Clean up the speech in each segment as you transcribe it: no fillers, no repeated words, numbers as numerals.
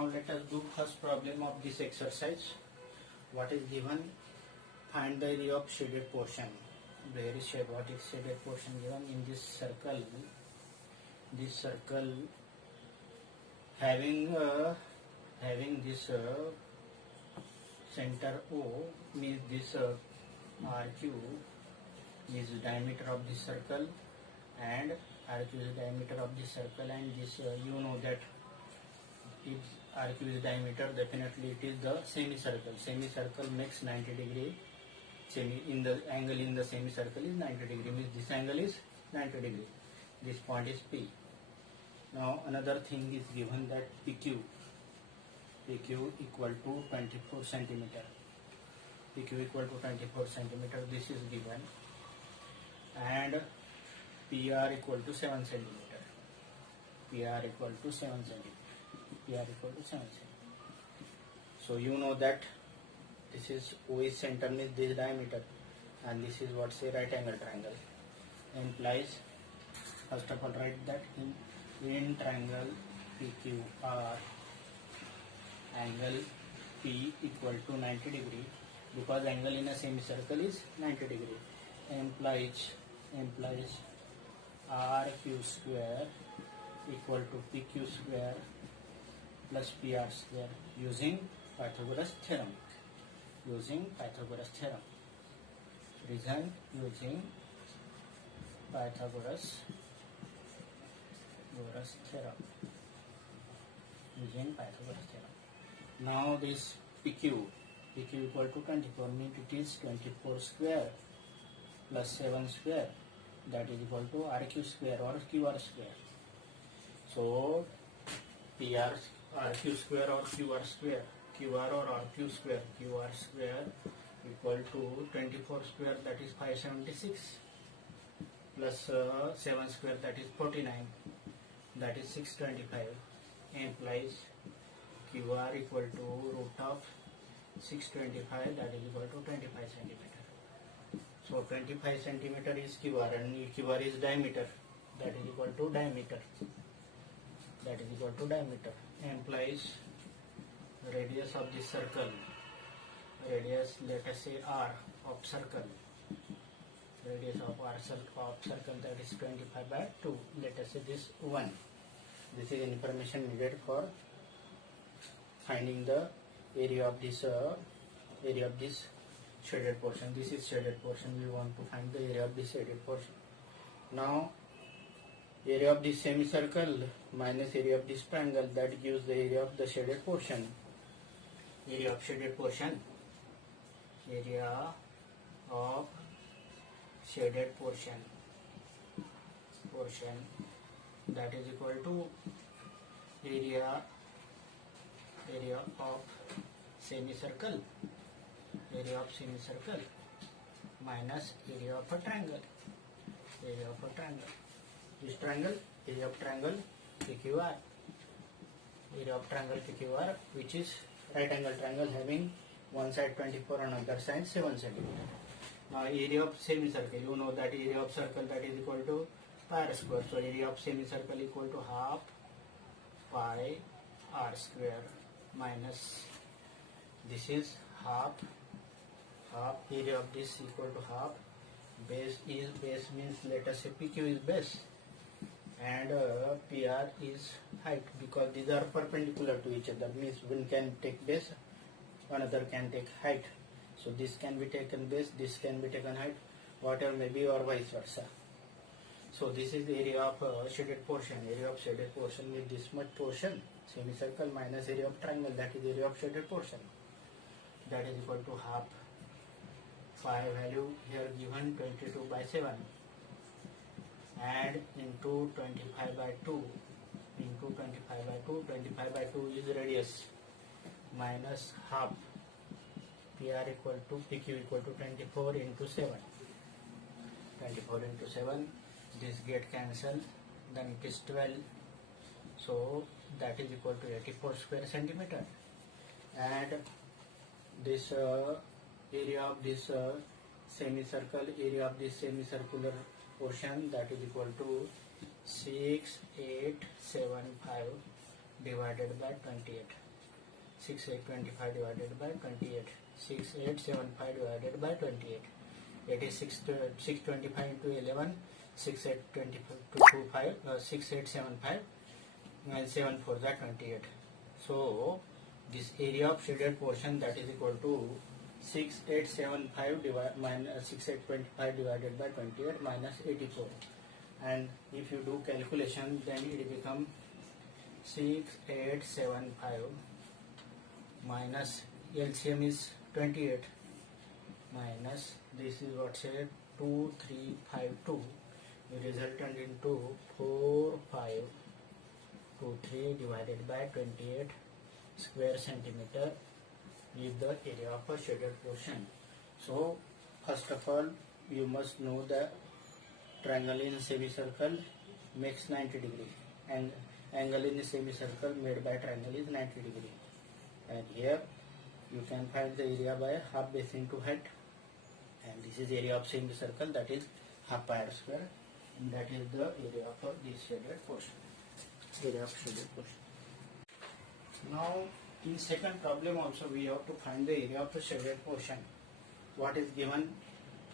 Now let us do first problem of this exercise. What is given? Find the area of shaded portion. Where is shade? What is shaded portion given in this circle? This circle having this center O, means this RQ is diameter of this circle, and RQ is diameter of this circle, and this you know that if RQ is diameter, definitely it is the semicircle. Semicircle makes 90 degree. In the angle in the semicircle is 90 degree, means this angle is 90 degree. This point is P. Now another thing is given, that PQ equal to 24 centimeter. PQ equal to 24 centimeter. This is given, and PR equal to 7 centimeter. PR equal to 7 centimeter. PR equal to 7 centimeter. So you know that this is O is center, means this diameter, and this is what, say, right angle triangle. Implies, first of all write that in triangle PQR, angle P equal to 90 degree, because angle in a semicircle is 90 degree. Implies RQ square equal to PQ square plus PR square, using Pythagoras theorem. Reason, using Pythagoras theorem. Now this PQ equal to 24, means it is 24 square plus 7 square, that is equal to RQ square or QR square. So PR RQ square or QR square, QR or RQ square, QR square equal to 24 square, that is 576, plus 7 square, that is 49, that is 625. Implies QR equal to root of 625, that is equal to 25 centimeter. So 25 centimeter is QR, and QR is diameter, that is equal to diameter. Implies radius of this circle, radius, let us say R of circle, radius of circle, that is 25 by 2, let us say this 1. This is information needed for finding the area of this shaded portion. This is shaded portion. We want to find the area of this shaded portion. Now area of this semicircle minus area of this triangle, that gives the area of the shaded portion. Area of shaded portion, that is equal to area of semicircle minus area of a triangle. This triangle, area of triangle PQR, which is right angle triangle having one side 24 and other side 7 centimeter. Now area of semicircle, you know that area of circle, that is equal to pi r square. So area of semicircle equal to half pi r square minus, this is half area of this equal to half, base means, let us say PQ is base, and PR is height, because these are perpendicular to each other, means one can take base, another can take height. So this can be taken base, this can be taken height, whatever may be, or vice versa. So this is the area of shaded portion. Area of shaded portion is this much portion, semicircle, minus area of triangle, that is area of shaded portion, that is equal to half. Pi value here given 22 by 7, add into 25 by 2, 25 by 2 is radius, minus half. PR equal to PQ equal to 24 into 7. This get cancelled, then it is 12. So that is equal to 84 square centimeter. And this area of this semicircle, area of this semicircular portion, that is equal to 6875 divided by 28. 6825 divided by 28. 6875 divided by 28. It is 625 into 11. 6875 and 7 4 that 28. So this area of shaded portion, that is equal to 6875 minus 6825 divided by 28 minus 84. And if you do calculation, then it becomes 6875 minus LCM is 28 minus this is what say 2352. The resultant into 4523 divided by 28 square centimeter is the area of a shaded portion. So first of all, you must know the triangle in semicircle makes 90 degree and angle in the semicircle made by triangle is 90 degree. And here you can find the area by half base into height, and this is area of semicircle, that is half pi r square, and that is the area for this shaded portion. Area of shaded portion. Now in second problem also we have to find the area of the shaded portion. What is given?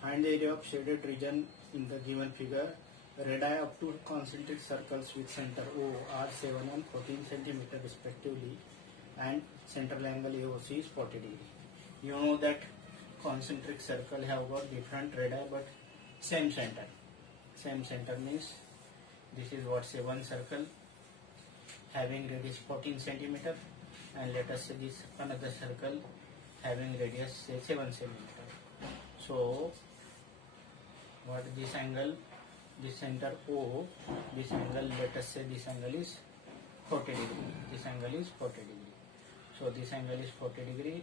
Find the area of shaded region in the given figure. Radii of two concentric circles with center O are 7 and 14 cm respectively, and central angle AOC is 40 degree. You know that concentric circle have got different radii but same center. Same center means this is what say one circle having radius 14 cm, and let us say this another circle having radius say 7 cm. So what this angle, this center O, this angle, let us say this angle is 40 degree. This angle is 40 degree. So this angle is 40 degree.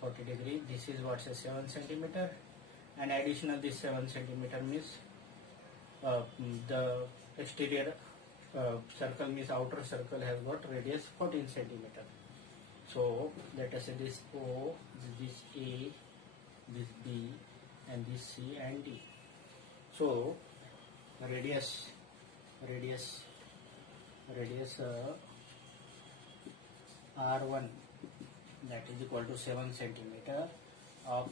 40 degree. This is what's a 7 centimeter, and additional this 7 centimeter means the exterior circle means outer circle has got radius 14 centimeter. So let us say this O, this A, this B, and this C and D. So radius R1, that is equal to 7 centimeter of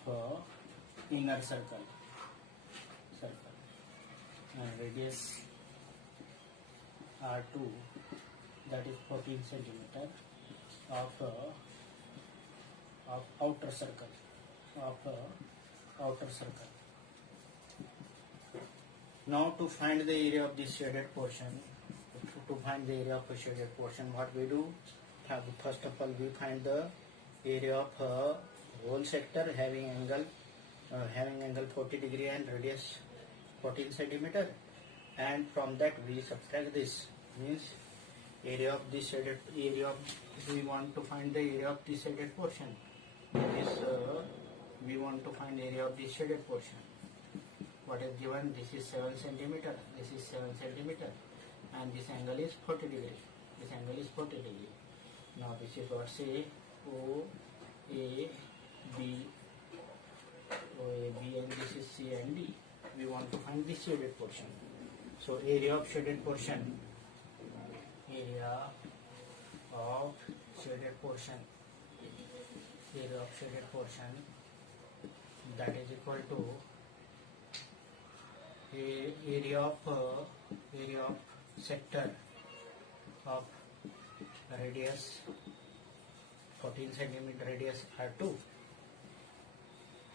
inner circle, and radius R2, that is 14 centimeter of outer circle, Now to find the area of this shaded portion, what we do? First of all, we find the area of a whole sector having angle 40 degree and radius 14 centimeter, and from that we subtract this, means area of this shaded we want to find the area of this shaded portion. We want to find area of this shaded portion. What is given? This is 7 centimeter. This is 7 centimeter, and this angle is 40 degree. Now this is what say O A B, and this is C and D. We want to find this shaded portion. So area of shaded portion, that is equal to area of sector of radius 14 centimeter, radius R2,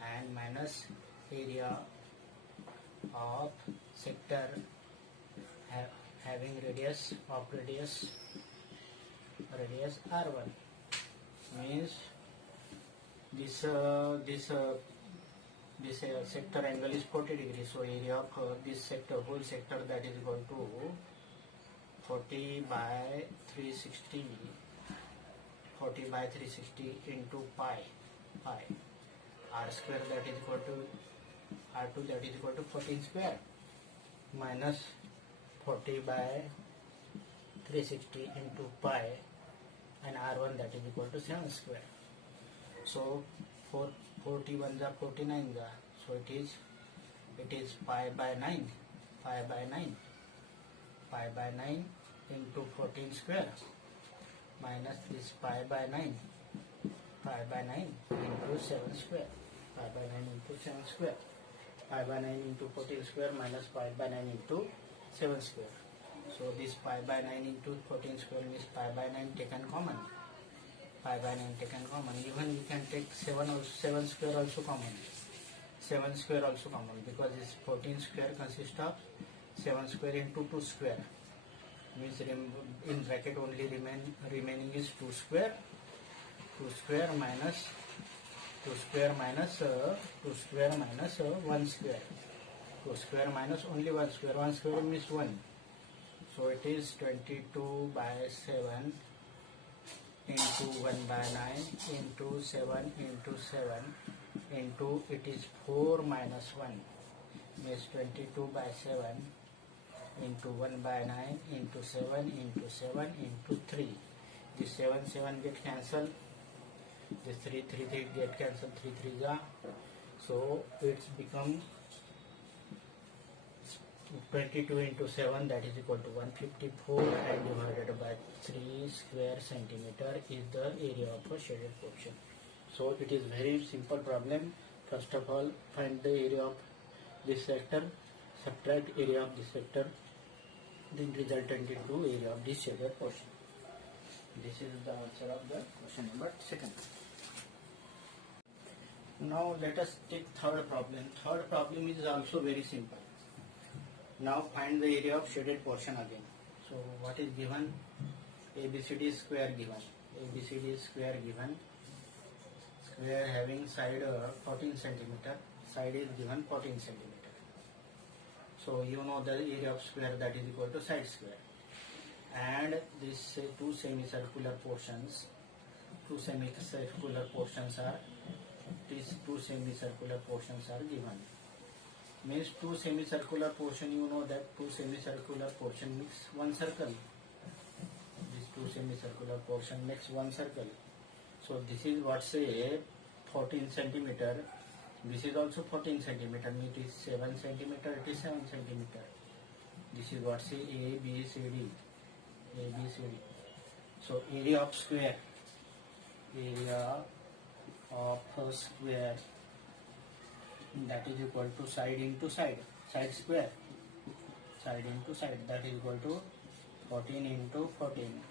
and minus area of sector having radius R1, means this sector angle is 40 degrees. So area of this sector, whole sector, that is equal to 40 by 360 into pi r square, that is equal to R2, that is equal to 14 square, minus 40 by 360 into pi, and R1, that is equal to 7 square. So 40 ones are 49, so it is pi by 9 into 14 square, minus this pi by 9 into 7 square, pi by 9 into 7 square, pi by 9 into 14 square minus pi by 9 into 7 square. So this pi by 9 into 14 square means pi by 9 taken common. Pi by 9 taken common. Even you can take 7 square also common. 7 square also common because this 14 square consists of 7 square into 2 square. Means in bracket only remaining is 2 square. 2 square minus 2 square minus 2 square minus 1 square. 2 square minus only 1 square. 1 square means 1. So it is 22 by 7 into 1 by 9 into 7 into 7 into it is 4 minus 1 means 22 by 7 into 1 by 9 into 7 into 7 into 3. This 7 get cancelled. This 3 get cancelled. 3 3 ga. So it's become 22 into 7 that is equal to 154 and divided by 3 square centimeter is the area of a shaded portion. So it is very simple problem. First of all, find the area of this sector, subtract area of this sector, then resultant into area of this shaded portion. This is the answer of the question number 2. Now let us take third problem. Third problem is also very simple. Now find the area of shaded portion again. So what is given? ABCD square given. ABCD square given. Square having side 14 centimeter. Side is given 14 centimeter. So you know the area of square that is equal to side square. And this two semicircular portions. Two semicircular portions are. These two semicircular portions are given. Means two semicircular portion, you know that two semicircular portion makes one circle. This two semicircular portion makes one circle. So this is what say 14 centimeter. This is also 14 centimeter. It is 7 centimeter. It is 7 centimeter. This is what say A, B, C, D. A, B, C, D. So area of square. Area of a square. That is equal to side into side, side square, side into side, that is equal to 14 into 14,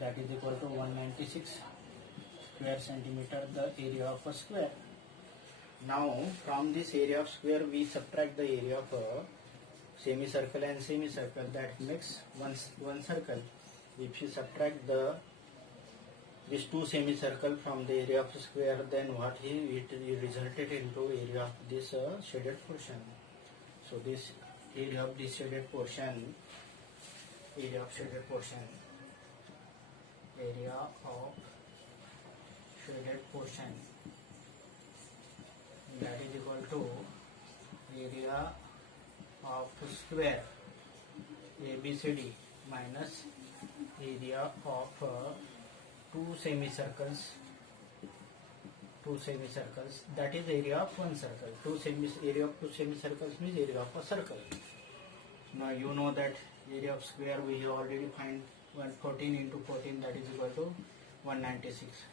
that is equal to 196 square centimeter, the area of a square. Now from this area of square we subtract the area of a semicircle and semicircle, that makes one circle. If you subtract this two semicircle from the area of square, then what it resulted into area of this shaded portion. So this area of this shaded portion, area of shaded portion, area of shaded portion, that is equal to area of square ABCD minus area of two semicircles, that is area of one circle. Area of two semicircles means area of a circle. Now you know that area of square we already find 14 into 14, that is equal to 196,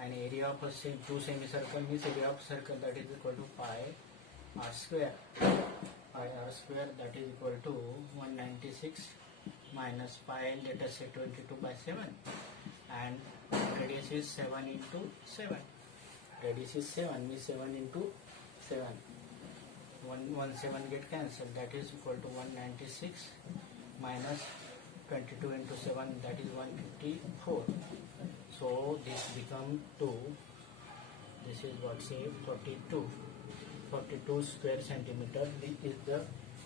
and area of a two semicircle means area of circle, that is equal to pi r square. Pi r square, that is equal to 196 minus pi, let us say 22 by 7, and radius is 7 into 7. Radius is 7 means 7 into 7. 1 7 get cancelled, that is equal to 196 minus 22 into 7, that is 154. So this become 2. This is what say 42 square centimeter. This is the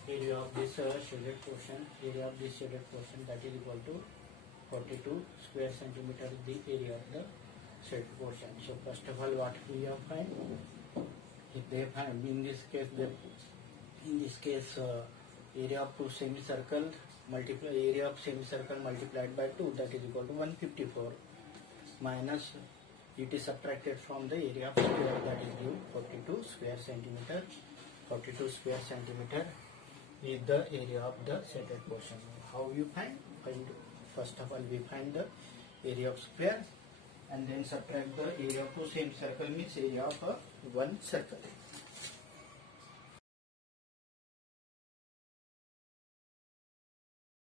area of this shaded portion. Area of this shaded portion, that is equal to 42 square centimeter is the area of the shaded portion. So first of all, what we have find? If they find in this case, area of two semicircle multiply area of semicircle multiplied by 2, that is equal to 154, minus it is subtracted from the area of square, that is due 42 square centimeter. 42 square centimeter is the area of the shaded portion. How you find? First of all, we find the area of square, and then subtract the area of two same circle means area of one circle.